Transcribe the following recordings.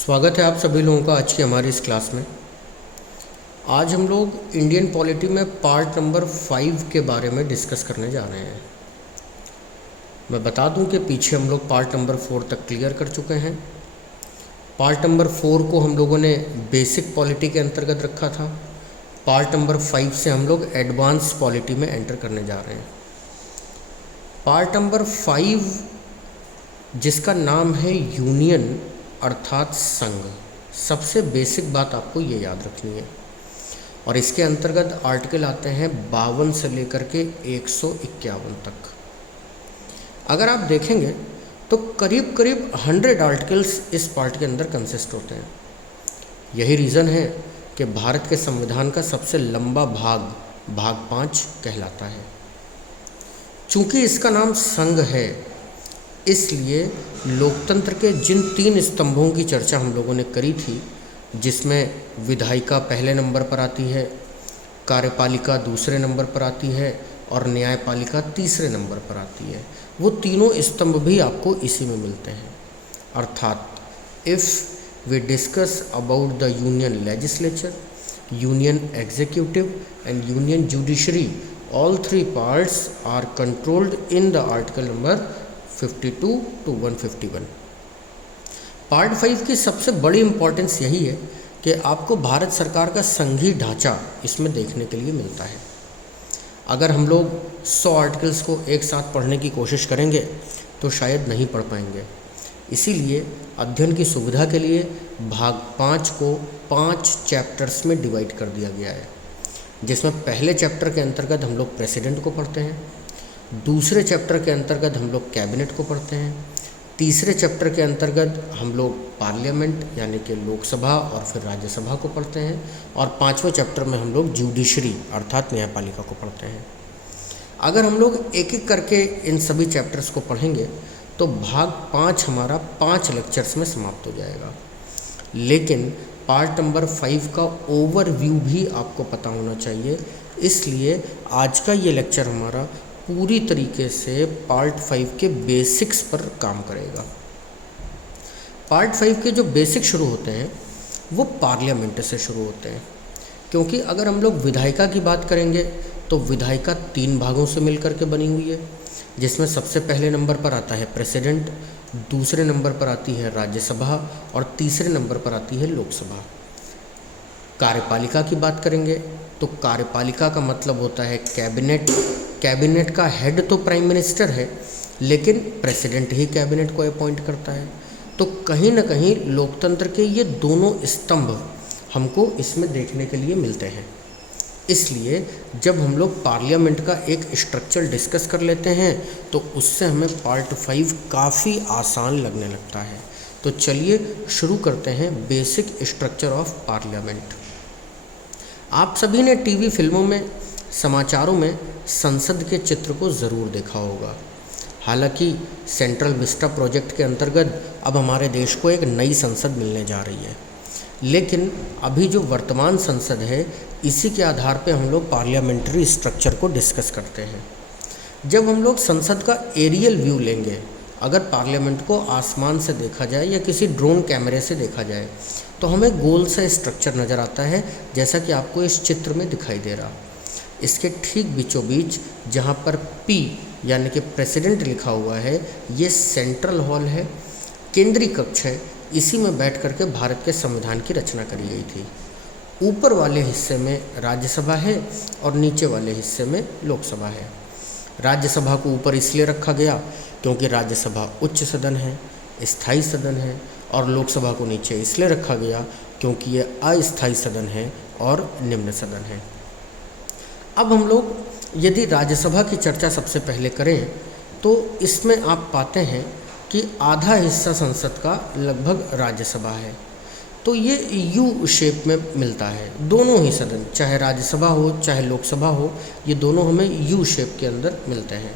स्वागत है आप सभी लोगों का आज की हमारी इस क्लास में। आज हम लोग इंडियन पॉलिटी में पार्ट नंबर 5 के बारे में डिस्कस करने जा रहे हैं। मैं बता दूं कि पीछे हम लोग पार्ट नंबर 4 तक क्लियर कर चुके हैं। पार्ट नंबर 4 को हम लोगों ने बेसिक पॉलिटी के अंतर्गत रखा था। पार्ट नंबर 5 से हम लोग एडवांस पॉलिटी में एंटर करने जा रहे हैं। पार्ट नंबर 5 जिसका नाम है यूनियन अर्थात संघ। सबसे बेसिक बात आपको ये याद रखनी है और इसके अंतर्गत आर्टिकल आते हैं 52 से लेकर के 151 तक। अगर आप देखेंगे तो करीब करीब 100 आर्टिकल्स इस पार्ट के अंदर कंसिस्ट होते हैं। यही रीज़न है कि भारत के संविधान का सबसे लंबा भाग 5 कहलाता है। चूँकि इसका नाम संघ है इसलिए लोकतंत्र के जिन 3 स्तंभों की चर्चा हम लोगों ने करी थी, जिसमें विधायिका पहले नंबर पर आती है, कार्यपालिका दूसरे नंबर पर आती है और न्यायपालिका तीसरे नंबर पर आती है, वो तीनों स्तंभ भी आपको इसी में मिलते हैं। अर्थात if we discuss about the union legislature, union executive and union judiciary, all 3 parts are controlled in the article number 52 to 151। Part 5 की सबसे बड़ी इम्पॉर्टेंस यही है कि आपको भारत सरकार का संघीय ढांचा इसमें देखने के लिए मिलता है। अगर हम लोग 100 आर्टिकल्स को एक साथ पढ़ने की कोशिश करेंगे तो शायद नहीं पढ़ पाएंगे। इसीलिए अध्ययन की सुविधा के लिए भाग 5 को 5 चैप्टर्स में डिवाइड कर दिया गया है, जिसमें पहले चैप्टर के अंतर्गत हम लोग प्रेसिडेंट को पढ़ते हैं, दूसरे चैप्टर के अंतर्गत हम लोग कैबिनेट को पढ़ते हैं, तीसरे चैप्टर के अंतर्गत हम लोग पार्लियामेंट यानी कि लोकसभा और फिर राज्यसभा को पढ़ते हैं, और 5वें चैप्टर में हम लोग जुडिशरी अर्थात न्यायपालिका को पढ़ते हैं। अगर हम लोग एक एक करके इन सभी चैप्टर्स को पढ़ेंगे तो भाग 5 हमारा 5 लेक्चर्स में समाप्त हो जाएगा। लेकिन पार्ट नंबर 5 का ओवरव्यू भी आपको पता होना चाहिए, इसलिए आज का ये लेक्चर हमारा पूरी तरीके से पार्ट 5 के बेसिक्स पर काम करेगा। पार्ट 5 के जो बेसिक शुरू होते हैं वो पार्लियामेंट से शुरू होते हैं, क्योंकि अगर हम लोग विधायिका की बात करेंगे तो विधायिका 3 भागों से मिलकर के बनी हुई है, जिसमें सबसे पहले नंबर पर आता है प्रेसिडेंट, दूसरे नंबर पर आती है राज्यसभा और तीसरे नंबर पर आती है लोकसभा। कार्यपालिका की बात करेंगे तो कार्यपालिका का मतलब होता है कैबिनेट। कैबिनेट का हेड तो प्राइम मिनिस्टर है, लेकिन प्रेसिडेंट ही कैबिनेट को अपॉइंट करता है। तो कहीं ना कहीं लोकतंत्र के ये दोनों स्तंभ हमको इसमें देखने के लिए मिलते हैं। इसलिए जब हम लोग पार्लियामेंट का एक स्ट्रक्चर डिस्कस कर लेते हैं तो उससे हमें पार्ट 5 काफ़ी आसान लगने लगता है। तो चलिए शुरू करते हैं बेसिक स्ट्रक्चर ऑफ पार्लियामेंट। आप सभी ने टीवी फिल्मों में, समाचारों में संसद के चित्र को ज़रूर देखा होगा। हालांकि सेंट्रल विस्टा प्रोजेक्ट के अंतर्गत अब हमारे देश को एक नई संसद मिलने जा रही है, लेकिन अभी जो वर्तमान संसद है इसी के आधार पे हम लोग पार्लियामेंट्री स्ट्रक्चर को डिस्कस करते हैं। जब हम लोग संसद का एरियल व्यू लेंगे, अगर पार्लियामेंट को आसमान से देखा जाए या किसी ड्रोन कैमरे से देखा जाए तो हमें गोल सा स्ट्रक्चर नज़र आता है, जैसा कि आपको इस चित्र में दिखाई दे रहा। इसके ठीक बीचों बीच जहाँ पर P यानी कि प्रेसिडेंट लिखा हुआ है, ये सेंट्रल हॉल है, केंद्रीय कक्ष है। इसी में बैठ करके भारत के संविधान की रचना करी गई थी। ऊपर वाले हिस्से में राज्यसभा है और नीचे वाले हिस्से में लोकसभा है। राज्यसभा को ऊपर इसलिए रखा गया क्योंकि राज्यसभा उच्च सदन है, स्थायी सदन है, और लोकसभा को नीचे इसलिए रखा गया क्योंकि ये अस्थायी सदन है और निम्न सदन है। अब हम लोग यदि राज्यसभा की चर्चा सबसे पहले करें तो इसमें आप पाते हैं कि आधा हिस्सा संसद का लगभग राज्यसभा है। तो ये यू शेप में मिलता है। दोनों ही सदन, चाहे राज्यसभा हो चाहे लोकसभा हो, ये दोनों हमें यू शेप के अंदर मिलते हैं।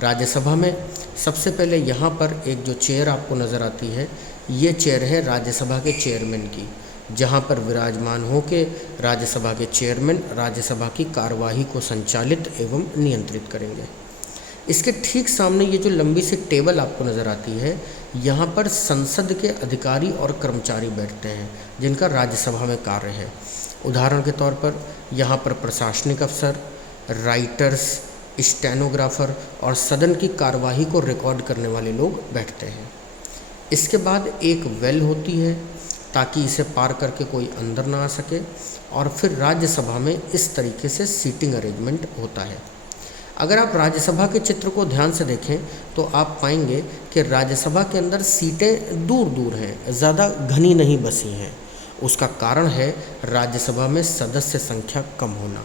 राज्यसभा में सबसे पहले यहाँ पर एक जो चेयर आपको नज़र आती है, ये चेयर है राज्यसभा के चेयरमैन की, जहाँ पर विराजमान हो के राज्यसभा के चेयरमैन राज्यसभा की कार्यवाही को संचालित एवं नियंत्रित करेंगे। इसके ठीक सामने ये जो लंबी सी टेबल आपको नज़र आती है, यहाँ पर संसद के अधिकारी और कर्मचारी बैठते हैं जिनका राज्यसभा में कार्य है। उदाहरण के तौर पर यहाँ पर प्रशासनिक अफसर, राइटर्स, स्टेनोग्राफर और सदन की कार्यवाही को रिकॉर्ड करने वाले लोग बैठते हैं। इसके बाद एक वेल होती है ताकि इसे पार करके कोई अंदर ना आ सके, और फिर राज्यसभा में इस तरीके से सीटिंग अरेंजमेंट होता है। अगर आप राज्यसभा के चित्र को ध्यान से देखें तो आप पाएंगे कि राज्यसभा के अंदर सीटें दूर दूर हैं, ज़्यादा घनी नहीं बसी हैं। उसका कारण है राज्यसभा में सदस्य संख्या कम होना।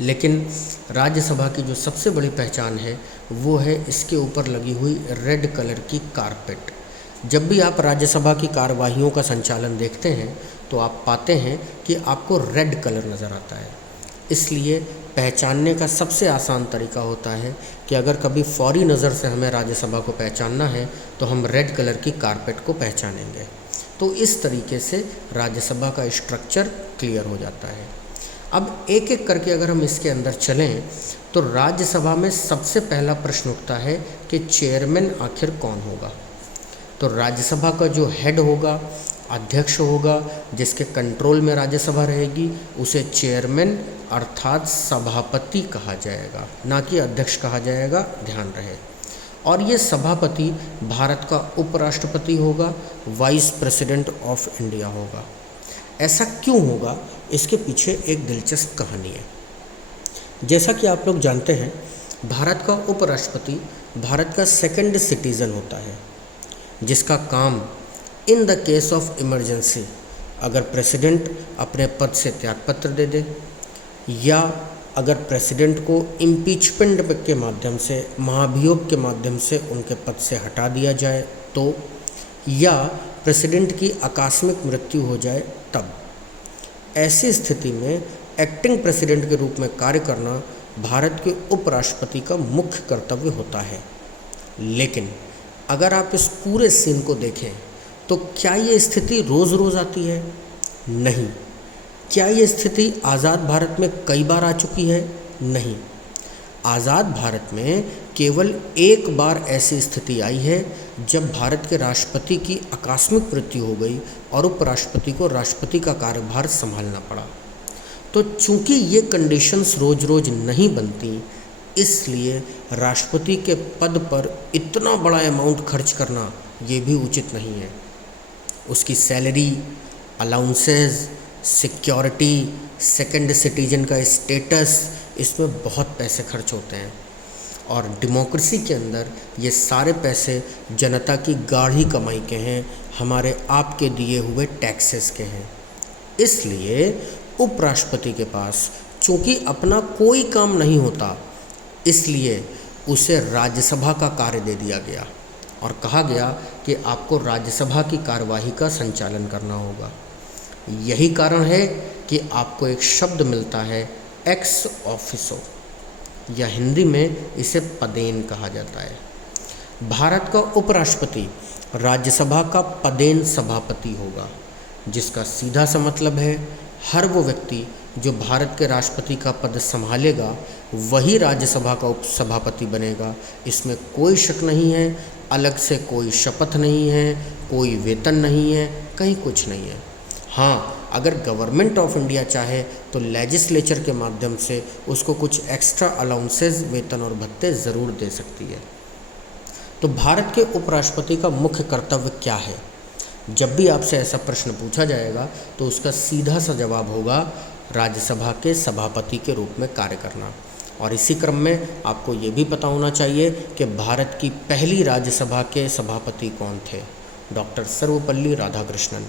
लेकिन राज्यसभा की जो सबसे बड़ी पहचान है वो है इसके ऊपर लगी हुई रेड कलर की कारपेट। जब भी आप राज्यसभा की कार्यवाहियों का संचालन देखते हैं तो आप पाते हैं कि आपको रेड कलर नज़र आता है। इसलिए पहचानने का सबसे आसान तरीका होता है कि अगर कभी फौरी नज़र से हमें राज्यसभा को पहचानना है तो हम रेड कलर की कारपेट को पहचानेंगे। तो इस तरीके से राज्यसभा का स्ट्रक्चर क्लियर हो जाता है। अब एक एक करके अगर हम इसके अंदर चलें तो राज्यसभा में सबसे पहला प्रश्न उठता है कि चेयरमैन आखिर कौन होगा। तो राज्यसभा का जो हेड होगा, अध्यक्ष होगा, जिसके कंट्रोल में राज्यसभा रहेगी, उसे चेयरमैन अर्थात सभापति कहा जाएगा, ना कि अध्यक्ष कहा जाएगा, ध्यान रहे। और ये सभापति भारत का उपराष्ट्रपति होगा, वाइस प्रेसिडेंट ऑफ इंडिया होगा। ऐसा क्यों होगा, इसके पीछे एक दिलचस्प कहानी है। जैसा कि आप लोग जानते हैं, भारत का उपराष्ट्रपति भारत का सेकंड सिटीज़न होता है, जिसका काम in the case of emergency, अगर प्रेसिडेंट अपने पद से त्यागपत्र दे दे, या अगर प्रेसिडेंट को इम्पीचमेंट के माध्यम से, महाभियोग के माध्यम से उनके पद से हटा दिया जाए तो, या प्रेसिडेंट की आकस्मिक मृत्यु हो जाए तब। ऐसी स्थिति में एक्टिंग प्रेसिडेंट के रूप में कार्य करना भारत के उपराष्ट्रपति का मुख्य कर्तव्य होता है। लेकिन अगर आप इस पूरे सीन को देखें तो क्या ये स्थिति रोज़ रोज़ आती है? नहीं। क्या ये स्थिति आज़ाद भारत में कई बार आ चुकी है? नहीं। आज़ाद भारत में केवल एक बार ऐसी स्थिति आई है जब भारत के राष्ट्रपति की आकस्मिक मृत्यु हो गई और उपराष्ट्रपति को राष्ट्रपति का कार्यभार संभालना पड़ा। तो चूंकि ये कंडीशंस रोज़ रोज़ नहीं बनती, इसलिए राष्ट्रपति के पद पर इतना बड़ा अमाउंट खर्च करना ये भी उचित नहीं है। उसकी salary, allowances, security, second citizen का स्टेटस, इसमें बहुत पैसे खर्च होते हैं। और डेमोक्रेसी के अंदर ये सारे पैसे जनता की गाढ़ी कमाई के हैं, हमारे आपके दिए हुए टैक्सेस के हैं। इसलिए उपराष्ट्रपति के पास चूँकि अपना कोई काम नहीं होता, इसलिए उसे राज्यसभा का कार्य दे दिया गया और कहा गया कि आपको राज्यसभा की कार्यवाही का संचालन करना होगा। यही कारण है कि आपको एक शब्द मिलता है एक्स ऑफिसो, या हिंदी में इसे पदेन कहा जाता है। भारत का उपराष्ट्रपति राज्यसभा का पदेन सभापति होगा, जिसका सीधा सा मतलब है हर वो व्यक्ति जो भारत के राष्ट्रपति का पद संभालेगा वही राज्यसभा का उपसभापति बनेगा। इसमें कोई शक नहीं है, अलग से कोई शपथ नहीं है, कोई वेतन नहीं है, कहीं कुछ नहीं है। हाँ, अगर गवर्नमेंट ऑफ इंडिया चाहे तो लेजिस्लेचर के माध्यम से उसको कुछ एक्स्ट्रा अलाउंसेस, वेतन और भत्ते ज़रूर दे सकती है। तो भारत के उपराष्ट्रपति का मुख्य कर्तव्य क्या है? जब भी आपसे ऐसा प्रश्न पूछा जाएगा तो उसका सीधा सा जवाब होगा राज्यसभा के सभापति के रूप में कार्य करना। और इसी क्रम में आपको ये भी पता होना चाहिए कि भारत की पहली राज्यसभा के सभापति कौन थे? डॉक्टर सर्वपल्ली राधाकृष्णन।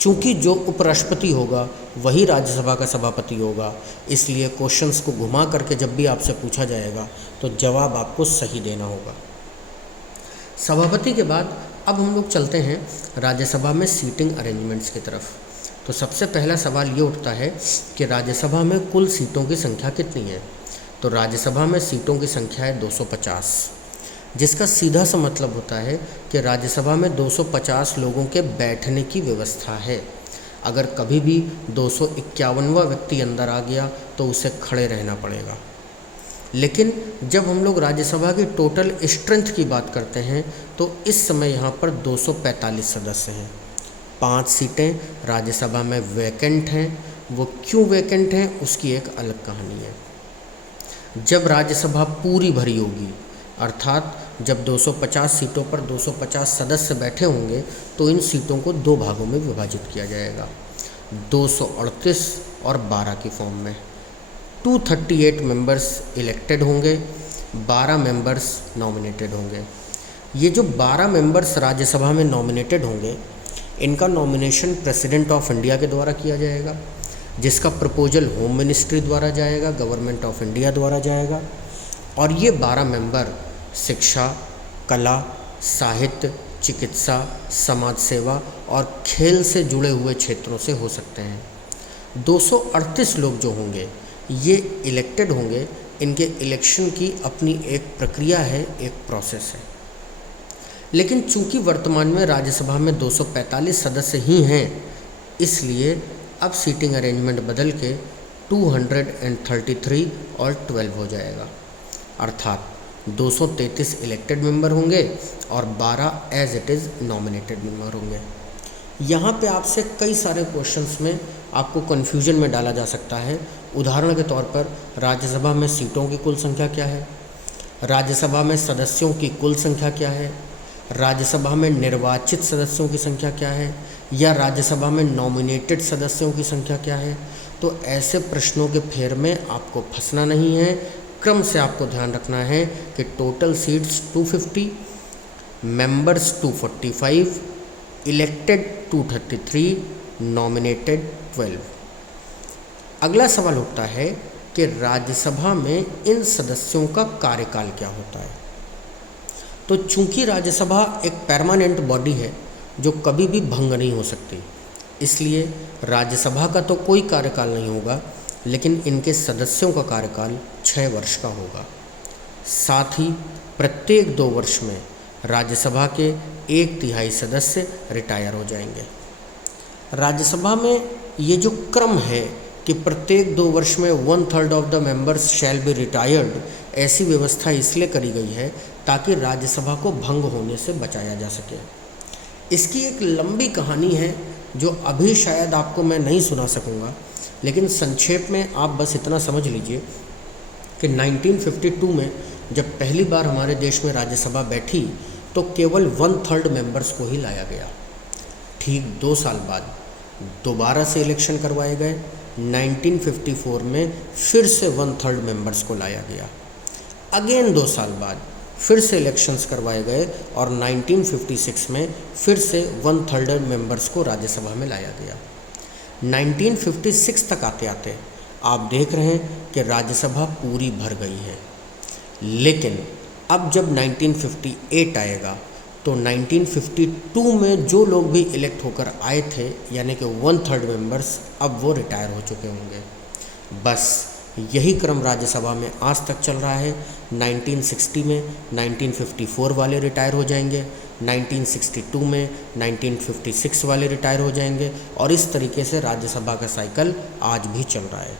चूँकि जो उपराष्ट्रपति होगा वही राज्यसभा का सभापति होगा, इसलिए क्वेश्चंस को घुमा करके जब भी आपसे पूछा जाएगा तो जवाब आपको सही देना होगा। सभापति के बाद अब हम लोग चलते हैं राज्यसभा में सीटिंग अरेंजमेंट्स की तरफ। तो सबसे पहला सवाल ये उठता है कि राज्यसभा में कुल सीटों की संख्या कितनी है? तो राज्यसभा में सीटों की संख्या है 250, जिसका सीधा सा मतलब होता है कि राज्यसभा में 250 लोगों के बैठने की व्यवस्था है। अगर कभी भी 251वां व्यक्ति अंदर आ गया तो उसे खड़े रहना पड़ेगा। लेकिन जब हम लोग राज्यसभा की टोटल स्ट्रेंथ की बात करते हैं तो इस समय यहाँ पर 245 सदस्य हैं। 5 सीटें राज्यसभा में वैकेंट हैं। वो क्यों वैकेंट हैं उसकी एक अलग कहानी है। जब राज्यसभा पूरी भरी होगी, अर्थात जब 250 सीटों पर 250 सदस्य बैठे होंगे, तो इन सीटों को 2 भागों में विभाजित किया जाएगा, 238 और 12 की फॉर्म में। 238 मेंबर्स इलेक्टेड होंगे, 12 मेंबर्स नॉमिनेटेड होंगे। ये जो 12 मेंबर्स राज्यसभा में नॉमिनेटेड होंगे, इनका नॉमिनेशन प्रेसिडेंट ऑफ इंडिया के द्वारा किया जाएगा, जिसका प्रपोजल होम मिनिस्ट्री द्वारा जाएगा, गवर्नमेंट ऑफ इंडिया द्वारा जाएगा। और ये 12 मेंबर शिक्षा, कला, साहित्य, चिकित्सा, समाज सेवा और खेल से जुड़े हुए क्षेत्रों से हो सकते हैं। 238 लोग जो होंगे ये इलेक्टेड होंगे। इनके इलेक्शन की अपनी एक प्रक्रिया है, एक प्रोसेस है। लेकिन चूंकि वर्तमान में राज्यसभा में 245 सदस्य ही हैं, इसलिए अब सीटिंग अरेंजमेंट बदल के 233 और 12 हो जाएगा, अर्थात 233 इलेक्टेड मेंबर होंगे और 12 as it is nominated member होंगे। यहाँ पे आपसे कई सारे क्वेश्चंस में आपको कन्फ्यूजन में डाला जा सकता है। उदाहरण के तौर पर राज्यसभा में सीटों की कुल संख्या क्या है, राज्यसभा में सदस्यों की कुल संख्या क्या है, राज्यसभा में निर्वाचित सदस्यों की संख्या क्या है, या राज्यसभा में नॉमिनेटेड सदस्यों की संख्या क्या है। तो ऐसे प्रश्नों के फेर में आपको फंसना नहीं है। क्रम से आपको ध्यान रखना है कि total seats 250, members 245, elected 233, nominated 12। अगला सवाल उठता है कि राज्यसभा में इन सदस्यों का कार्यकाल क्या होता है। तो चूंकि राज्यसभा एक परमानेंट बॉडी है जो कभी भी भंग नहीं हो सकती, इसलिए राज्यसभा का तो कोई कार्यकाल नहीं होगा, लेकिन इनके सदस्यों का कार्यकाल 6 वर्ष का होगा। साथ ही प्रत्येक 2 वर्ष में राज्यसभा के 1/3 सदस्य रिटायर हो जाएंगे। राज्यसभा में ये जो क्रम है कि प्रत्येक 2 वर्ष में 1/3 of the members shall be retired, ऐसी व्यवस्था इसलिए करी गई है ताकि राज्यसभा को भंग होने से बचाया जा सके। इसकी एक लंबी कहानी है जो अभी शायद आपको मैं नहीं सुना सकूंगा, लेकिन संक्षेप में आप बस इतना समझ लीजिए कि 1952 में जब पहली बार हमारे देश में राज्यसभा बैठी तो केवल 1/3 मेंबर्स को ही लाया गया। ठीक 2 साल बाद दोबारा से इलेक्शन करवाए गए। 1954 में फिर से 1/3 मेंबर्स को लाया गया। अगेन 2 साल बाद फिर से इलेक्शंस करवाए गए और 1956 में फिर से 1/3 मेंबर्स को राज्यसभा में लाया गया। 1956 तक आते आते आप देख रहे हैं कि राज्यसभा पूरी भर गई है। लेकिन अब जब 1958 आएगा तो 1952 में जो लोग भी इलेक्ट होकर आए थे, यानी कि 1/3 मेंबर्स, अब वो रिटायर हो चुके होंगे। बस यही क्रम राज्यसभा में आज तक चल रहा है। 1960 में 1954 वाले रिटायर हो जाएंगे, 1962 में 1956 वाले रिटायर हो जाएंगे, और इस तरीके से राज्यसभा का साइकिल आज भी चल रहा है।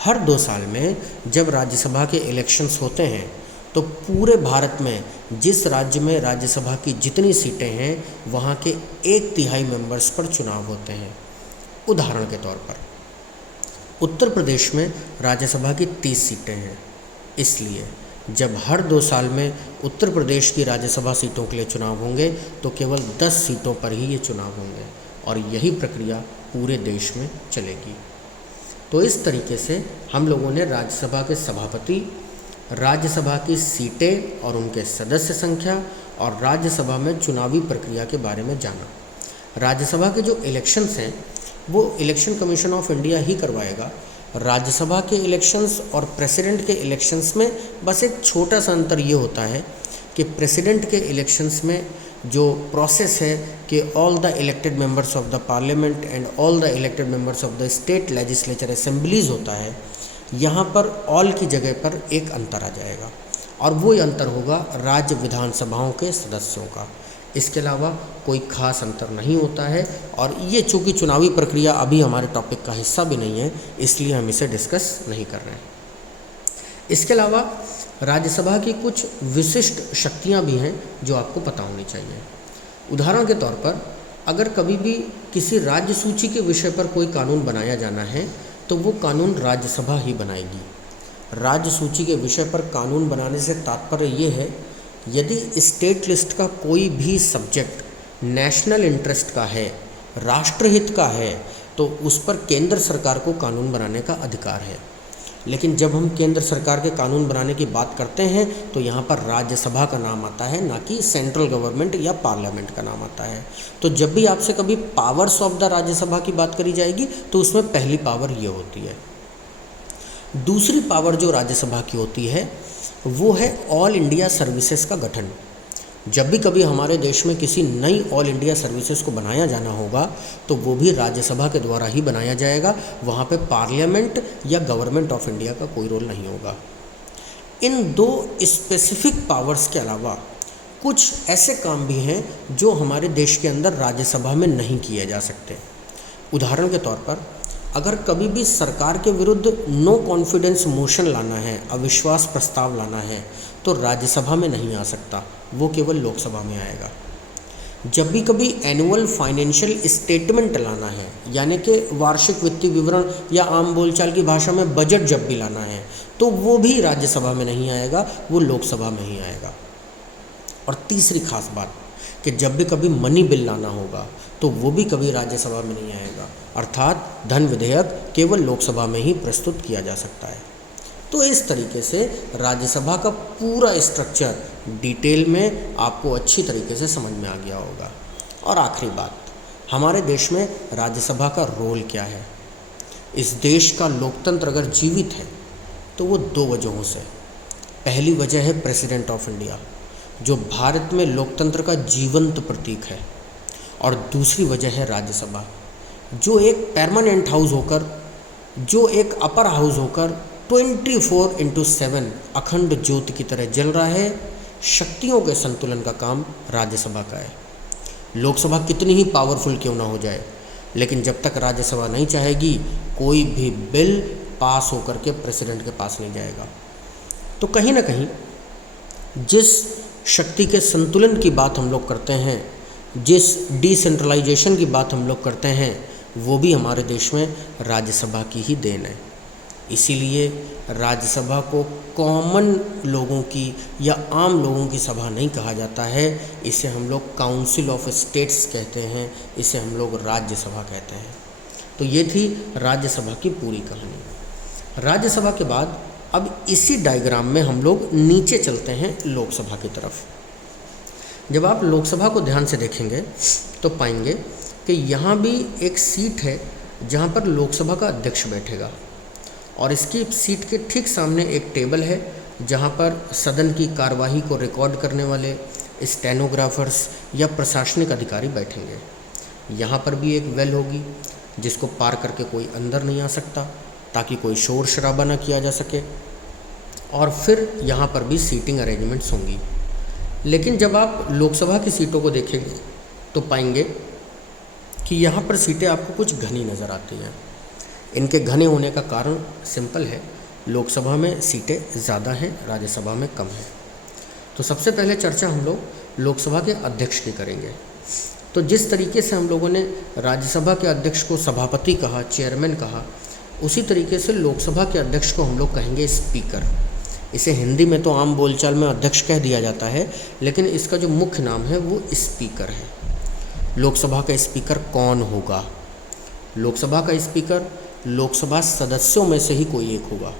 हर 2 साल में जब राज्यसभा के इलेक्शंस होते हैं तो पूरे भारत में जिस राज्य में राज्यसभा की जितनी सीटें हैं वहाँ के 1/3 मेंबर्स पर चुनाव होते हैं। उदाहरण के तौर पर उत्तर प्रदेश में राज्यसभा की 30 सीटें हैं, इसलिए जब हर 2 साल में उत्तर प्रदेश की राज्यसभा सीटों के लिए चुनाव होंगे तो केवल 10 सीटों पर ही ये चुनाव होंगे, और यही प्रक्रिया पूरे देश में चलेगी। तो इस तरीके से हम लोगों ने राज्यसभा के सभापति, राज्यसभा की सीटें और उनके सदस्य संख्या और राज्यसभा में चुनावी प्रक्रिया के बारे में जाना। राज्यसभा के जो इलेक्शंस हैं वो इलेक्शन कमीशन ऑफ इंडिया ही करवाएगा। राज्यसभा के इलेक्शंस और प्रेसिडेंट के इलेक्शंस में बस एक छोटा सा अंतर ये होता है कि प्रेसिडेंट के इलेक्शंस में जो प्रोसेस है कि all the elected members of the parliament and all the elected members of the state legislature assemblies होता है, यहाँ पर ऑल की जगह पर एक अंतर आ जाएगा, और वो अंतर होगा राज्य विधानसभाओं के सदस्यों का। इसके अलावा कोई खास अंतर नहीं होता है, और ये चूँकि चुनावी प्रक्रिया अभी हमारे टॉपिक का हिस्सा भी नहीं है, इसलिए हम इसे डिस्कस नहीं कर रहे हैं। इसके अलावा राज्यसभा की कुछ विशिष्ट शक्तियाँ भी हैं जो आपको पता होनी चाहिए। उदाहरण के तौर पर अगर कभी भी किसी राज्य सूची के विषय पर कोई कानून बनाया जाना है तो वो कानून राज्यसभा ही बनाएगी। राज्य सूची के विषय पर कानून बनाने से तात्पर्य ये है, यदि स्टेट लिस्ट का कोई भी सब्जेक्ट नेशनल इंटरेस्ट का है, राष्ट्रहित का है, तो उस पर केंद्र सरकार को कानून बनाने का अधिकार है। लेकिन जब हम केंद्र सरकार के कानून बनाने की बात करते हैं तो यहाँ पर राज्यसभा का नाम आता है, ना कि सेंट्रल गवर्नमेंट या पार्लियामेंट का नाम आता है। तो जब भी आपसे कभी पावर्स ऑफ द राज्यसभा की बात करी जाएगी तो उसमें पहली पावर ये होती है। दूसरी पावर जो राज्यसभा की होती है वो है ऑल इंडिया सर्विसेज का गठन। जब भी कभी हमारे देश में किसी नई ऑल इंडिया सर्विसेज को बनाया जाना होगा तो वो भी राज्यसभा के द्वारा ही बनाया जाएगा। वहाँ पे पार्लियामेंट या गवर्नमेंट ऑफ इंडिया का कोई रोल नहीं होगा। इन दो स्पेसिफिक पावर्स के अलावा कुछ ऐसे काम भी हैं जो हमारे देश के अंदर राज्यसभा में नहीं किए जा सकते। उदाहरण के तौर पर अगर कभी भी सरकार के विरुद्ध नो कॉन्फिडेंस मोशन लाना है, अविश्वास प्रस्ताव लाना है, तो राज्यसभा में नहीं आ सकता, वो केवल लोकसभा में आएगा। जब भी कभी एनुअल फाइनेंशियल स्टेटमेंट लाना है, यानी कि वार्षिक वित्तीय विवरण या आम बोलचाल की भाषा में बजट जब भी लाना है, तो वो भी राज्यसभा में नहीं आएगा, वो लोकसभा में ही आएगा। और तीसरी खास बात कि जब भी कभी मनी बिल लाना होगा तो वो भी कभी राज्यसभा में नहीं आएगा, अर्थात धन विधेयक केवल लोकसभा में ही प्रस्तुत किया जा सकता है। तो इस तरीके से राज्यसभा का पूरा स्ट्रक्चर डिटेल में आपको अच्छी तरीके से समझ में आ गया होगा। और आखिरी बात, हमारे देश में राज्यसभा का रोल क्या है। इस देश का लोकतंत्र अगर जीवित है तो वो दो वजहों से। पहली वजह है प्रेसिडेंट ऑफ इंडिया, जो भारत में लोकतंत्र का जीवंत प्रतीक है, और दूसरी वजह है राज्यसभा, जो एक परमानेंट हाउस होकर, जो एक अपर हाउस होकर 24/7 अखंड ज्योति की तरह जल रहा है। शक्तियों के संतुलन का काम राज्यसभा का है। लोकसभा कितनी ही पावरफुल क्यों ना हो जाए, लेकिन जब तक राज्यसभा नहीं चाहेगी कोई भी बिल पास होकर के प्रेसिडेंट के पास नहीं जाएगा। तो कहीं ना कहीं जिस शक्ति के संतुलन की बात हम लोग करते हैं, जिस डिसेंट्रलाइजेशन की बात हम लोग करते हैं, वो भी हमारे देश में राज्यसभा की ही देन है। इसीलिए राज्यसभा को कॉमन लोगों की या आम लोगों की सभा नहीं कहा जाता है, इसे हम लोग काउंसिल ऑफ स्टेट्स कहते हैं, इसे हम लोग राज्यसभा कहते हैं। तो ये थी राज्यसभा की पूरी कहानी। राज्यसभा के बाद अब इसी डायग्राम में हम लोग नीचे चलते हैं लोकसभा की तरफ। जब आप लोकसभा को ध्यान से देखेंगे तो पाएंगे कि यहाँ भी एक सीट है जहाँ पर लोकसभा का अध्यक्ष बैठेगा, और इसकी सीट के ठीक सामने एक टेबल है जहाँ पर सदन की कार्यवाही को रिकॉर्ड करने वाले स्टेनोग्राफर्स या प्रशासनिक अधिकारी बैठेंगे। यहाँ पर भी एक वेल होगी जिसको पार करके कोई अंदर नहीं आ सकता, ताकि कोई शोर शराबा ना किया जा सके। और फिर यहाँ पर भी सीटिंग अरेंजमेंट्स होंगी। लेकिन जब आप लोकसभा की सीटों को देखेंगे तो पाएंगे कि यहाँ पर सीटें आपको कुछ घनी नज़र आती हैं। इनके घने होने का कारण सिंपल है, लोकसभा में सीटें ज़्यादा हैं, राज्यसभा में कम है। तो सबसे पहले चर्चा हम लोग लोकसभा के अध्यक्ष की करेंगे। तो जिस तरीके से हम लोगों ने राज्यसभा के अध्यक्ष को सभापति कहा, चेयरमैन कहा, उसी तरीके से लोकसभा के अध्यक्ष को हम लोग कहेंगे स्पीकर। इसे हिंदी में तो आम बोलचाल में अध्यक्ष कह दिया जाता है, लेकिन इसका जो मुख्य नाम है वो स्पीकर है। लोकसभा का स्पीकर कौन होगा? लोकसभा का स्पीकर लोकसभा सदस्यों में से ही कोई एक होगा,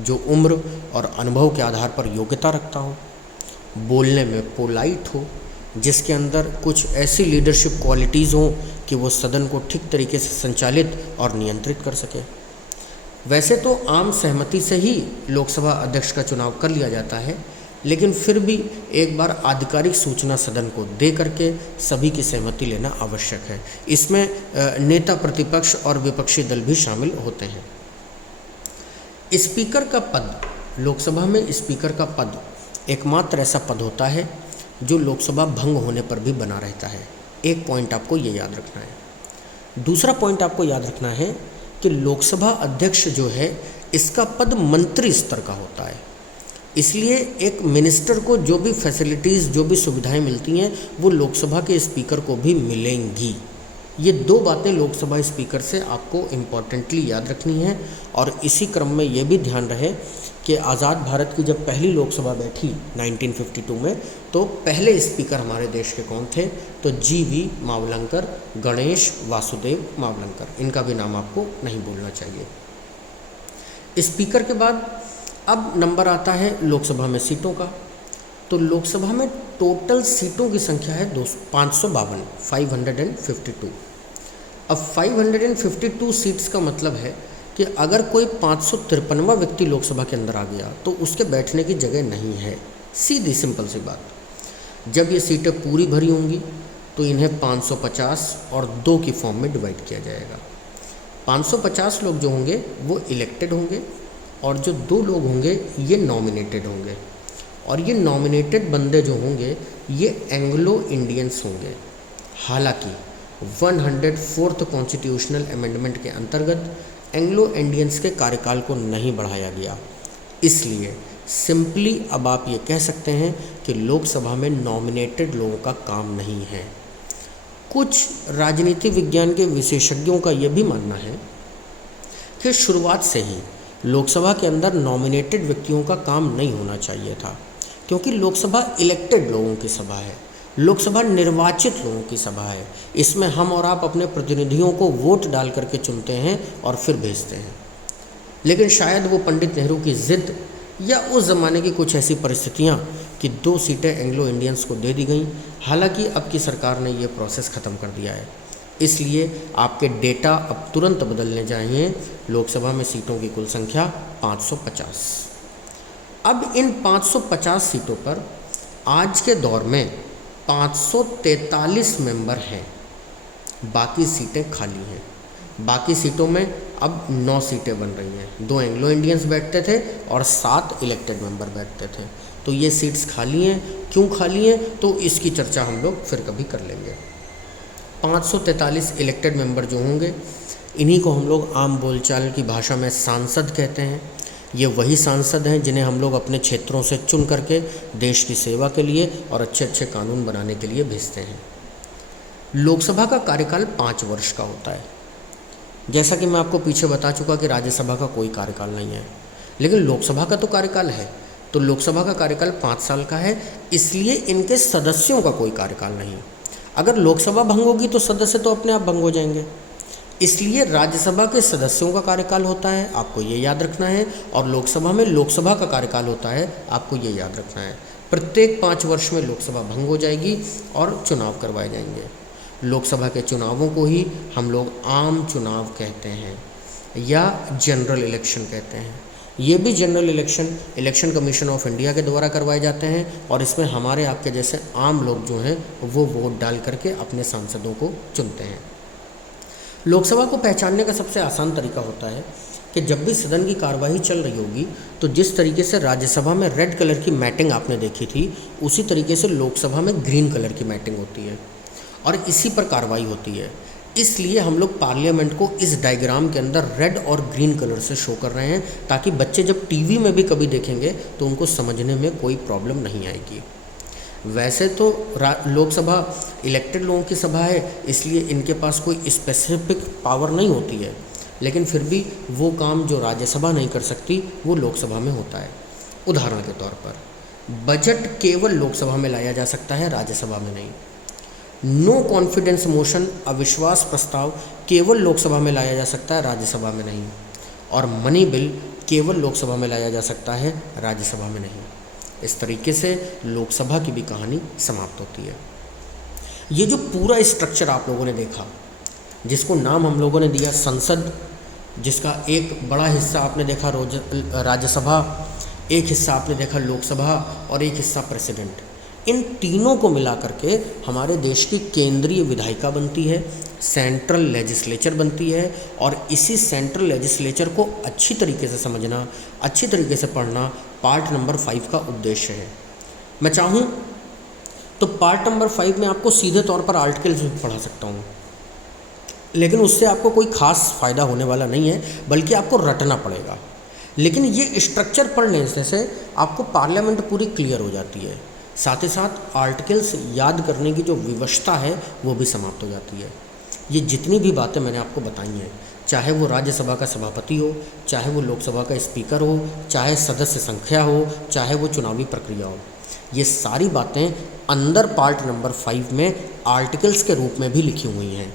जो उम्र और अनुभव के आधार पर योग्यता रखता हो, बोलने में पोलाइट हो, जिसके अंदर कुछ ऐसी लीडरशिप क्वालिटीज़ हों कि वो सदन को ठीक तरीके से संचालित और नियंत्रित कर सके। वैसे तो आम सहमति से ही लोकसभा अध्यक्ष का चुनाव कर लिया जाता है, लेकिन फिर भी एक बार आधिकारिक सूचना सदन को दे करके सभी की सहमति लेना आवश्यक है। इसमें नेता प्रतिपक्ष और विपक्षी दल भी शामिल होते हैं। स्पीकर का पद, लोकसभा में स्पीकर का पद एकमात्र ऐसा पद होता है जो लोकसभा भंग होने पर भी बना रहता है। एक पॉइंट आपको ये याद रखना है। दूसरा पॉइंट आपको याद रखना है कि लोकसभा अध्यक्ष जो है इसका पद मंत्री स्तर का होता है। इसलिए एक मिनिस्टर को जो भी फैसिलिटीज़, जो भी सुविधाएं मिलती हैं वो लोकसभा के स्पीकर को भी मिलेंगी। ये दो बातें लोकसभा स्पीकर से आपको इम्पॉर्टेंटली याद रखनी है। और इसी क्रम में ये भी ध्यान रहे कि आज़ाद भारत की जब पहली लोकसभा बैठी 1952 में, तो पहले स्पीकर हमारे देश के कौन थे? तो GV मावलंकर, गणेश वासुदेव मावलंकर। इनका भी नाम आपको नहीं भूलना चाहिए। स्पीकर के बाद अब नंबर आता है लोकसभा में सीटों का। तो लोकसभा में टोटल सीटों की संख्या है 552, 552। अब 552 सीट्स का मतलब है कि अगर कोई 553वां व्यक्ति लोकसभा के अंदर आ गया तो उसके बैठने की जगह नहीं है। सीधी सिंपल सी बात। जब ये सीटें पूरी भरी होंगी तो इन्हें 550 और 2 की फॉर्म में डिवाइड किया जाएगा। 550 लोग जो होंगे वो इलेक्टेड होंगे और जो 2 लोग होंगे ये नॉमिनेटेड होंगे। और ये नॉमिनेटेड बंदे जो होंगे ये एंग्लो इंडियंस होंगे। हालांकि 104th कॉन्स्टिट्यूशनल अमेंडमेंट के अंतर्गत एंग्लो इंडियंस के कार्यकाल को नहीं बढ़ाया गया। इसलिए सिंपली अब आप ये कह सकते हैं कि लोकसभा में नॉमिनेटेड लोगों का काम नहीं है। कुछ राजनीति विज्ञान के विशेषज्ञों का ये भी मानना है कि शुरुआत से ही लोकसभा के अंदर नॉमिनेटेड व्यक्तियों का काम नहीं होना चाहिए था, क्योंकि लोकसभा इलेक्टेड लोगों की सभा है, लोकसभा निर्वाचित लोगों की सभा है। इसमें हम और आप अपने प्रतिनिधियों को वोट डाल करके चुनते हैं और फिर भेजते हैं। लेकिन शायद वो पंडित नेहरू की ज़िद या उस ज़माने की कुछ ऐसी परिस्थितियाँ कि 2 सीटें एंग्लो इंडियंस को दे दी गई। हालांकि अब की सरकार ने ये प्रोसेस ख़त्म कर दिया है, इसलिए आपके डेटा अब तुरंत बदलने चाहिए। लोकसभा में सीटों की कुल संख्या 550। अब इन 550 सीटों पर आज के दौर में 543 मेंबर हैं, बाकी सीटें खाली हैं। बाकी सीटों में अब 9 सीटें बन रही हैं। 2 एंग्लो इंडियंस बैठते थे और 7 इलेक्टेड मेंबर बैठते थे। तो ये सीट्स खाली हैं। क्यों खाली हैं तो इसकी चर्चा हम लोग फिर कभी कर लेंगे। 543 इलेक्टेड मेंबर जो होंगे इन्हीं को हम लोग आम बोलचाल की भाषा में सांसद कहते हैं। ये वही सांसद हैं जिन्हें हम लोग अपने क्षेत्रों से चुन करके देश की सेवा के लिए और अच्छे अच्छे कानून बनाने के लिए भेजते हैं। लोकसभा का कार्यकाल 5 वर्ष का होता है। जैसा कि मैं आपको पीछे बता चुका कि राज्यसभा का कोई कार्यकाल नहीं है, लेकिन लोकसभा का तो कार्यकाल है। तो लोकसभा का कार्यकाल 5 साल का है, इसलिए इनके सदस्यों का कोई कार्यकाल नहीं। अगर लोकसभा भंग होगी तो सदस्य तो अपने आप भंग हो जाएंगे। इसलिए राज्यसभा के सदस्यों का कार्यकाल होता है, आपको ये याद रखना है। और लोकसभा में लोकसभा का कार्यकाल होता है, आपको ये याद रखना है। प्रत्येक 5 वर्ष में लोकसभा भंग हो जाएगी और चुनाव करवाए जाएंगे। लोकसभा के चुनावों को ही हम लोग आम चुनाव कहते हैं या जनरल इलेक्शन कहते हैं। ये भी general election commission of India के द्वारा करवाए जाते हैं और इसमें हमारे आपके जैसे आम लोग जो हैं वो वोट डाल करके अपने सांसदों को चुनते हैं। लोकसभा को पहचानने का सबसे आसान तरीका होता है कि जब भी सदन की कार्यवाही चल रही होगी तो जिस तरीके से राज्यसभा में रेड कलर की मैटिंग आपने देखी थी, उसी तरीके से लोकसभा में ग्रीन कलर की मैटिंग होती है और इसी पर कार्रवाई होती है। इसलिए हम लोग पार्लियामेंट को इस डायग्राम के अंदर रेड और ग्रीन कलर से शो कर रहे हैं, ताकि बच्चे जब टीवी में भी कभी देखेंगे तो उनको समझने में कोई प्रॉब्लम नहीं आएगी। वैसे तो लोकसभा इलेक्टेड लोगों की सभा है, इसलिए इनके पास कोई स्पेसिफिक पावर नहीं होती है, लेकिन फिर भी वो काम जो राज्यसभा नहीं कर सकती वो लोकसभा में होता है। उदाहरण के तौर पर बजट केवल लोकसभा में लाया जा सकता है, राज्यसभा में नहीं। नो कॉन्फिडेंस मोशन, अविश्वास प्रस्ताव केवल लोकसभा में लाया जा सकता है, राज्यसभा में नहीं। और मनी बिल केवल लोकसभा में लाया जा सकता है, राज्यसभा में नहीं। इस तरीके से लोकसभा की भी कहानी समाप्त होती है। ये जो पूरा स्ट्रक्चर आप लोगों ने देखा, जिसको नाम हम लोगों ने दिया संसद, जिसका एक बड़ा हिस्सा आपने देखा राज्यसभा, एक हिस्सा आपने देखा लोकसभा और एक हिस्सा प्रेसिडेंट, इन तीनों को मिला करके हमारे देश की केंद्रीय विधायिका बनती है, सेंट्रल लेजिस्लेचर बनती है। और इसी सेंट्रल लेजिस्लेचर को अच्छी तरीके से समझना, अच्छी तरीके से पढ़ना पार्ट नंबर 5 का उद्देश्य है। मैं चाहूँ तो पार्ट नंबर 5 में आपको सीधे तौर पर आर्टिकल्स भी पढ़ा सकता हूँ, लेकिन उससे आपको कोई ख़ास फ़ायदा होने वाला नहीं है, बल्कि आपको रटना पड़ेगा। लेकिन ये स्ट्रक्चर पढ़ने से आपको पार्लियामेंट पूरी क्लियर हो जाती है। साथ ही साथ आर्टिकल्स याद करने की जो विवशता है वो भी समाप्त हो जाती है। ये जितनी भी बातें मैंने आपको बताई हैं, चाहे वो राज्यसभा का सभापति हो, चाहे वो लोकसभा का स्पीकर हो, चाहे सदस्य संख्या हो, चाहे वो चुनावी प्रक्रिया हो, ये सारी बातें अंदर पार्ट नंबर 5 में आर्टिकल्स के रूप में भी लिखी हुई हैं।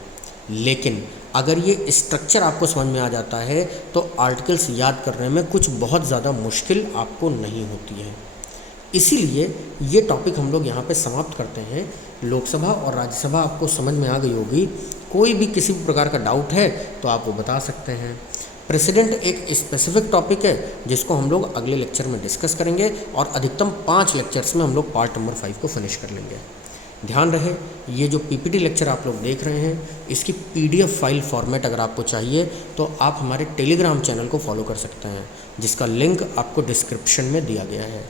लेकिन अगर ये स्ट्रक्चर आपको समझ में आ जाता है तो आर्टिकल्स याद करने में कुछ बहुत ज़्यादा मुश्किल आपको नहीं होती है। इसीलिए ये टॉपिक हम लोग यहाँ पे समाप्त करते हैं। लोकसभा और राज्यसभा आपको समझ में आ गई होगी। कोई भी किसी भी प्रकार का डाउट है तो आप वो बता सकते हैं। प्रेसिडेंट एक स्पेसिफिक टॉपिक है जिसको हम लोग अगले लेक्चर में डिस्कस करेंगे और अधिकतम 5 लेक्चर्स में हम लोग पार्ट नंबर 5 को फिनिश कर लेंगे। ध्यान रहे, ये जो पीपीटी लेक्चर आप लोग देख रहे हैं, इसकी पीडीएफ फाइल फॉर्मेट अगर आपको चाहिए तो आप हमारे टेलीग्राम चैनल को फॉलो कर सकते हैं, जिसका लिंक आपको डिस्क्रिप्शन में दिया गया है।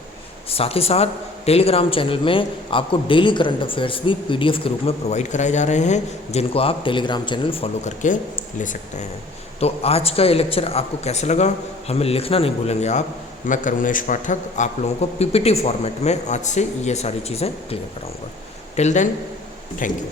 साथ ही साथ टेलीग्राम चैनल में आपको डेली करंट अफेयर्स भी पीडीएफ के रूप में प्रोवाइड कराए जा रहे हैं, जिनको आप टेलीग्राम चैनल फॉलो करके ले सकते हैं। तो आज का ये लेक्चर आपको कैसा लगा हमें लिखना नहीं भूलेंगे आप। मैं करुणेश पाठक आप लोगों को पीपीटी फॉर्मेट में आज से ये सारी चीज़ें क्लियर कराऊंगा। Till then, thank you.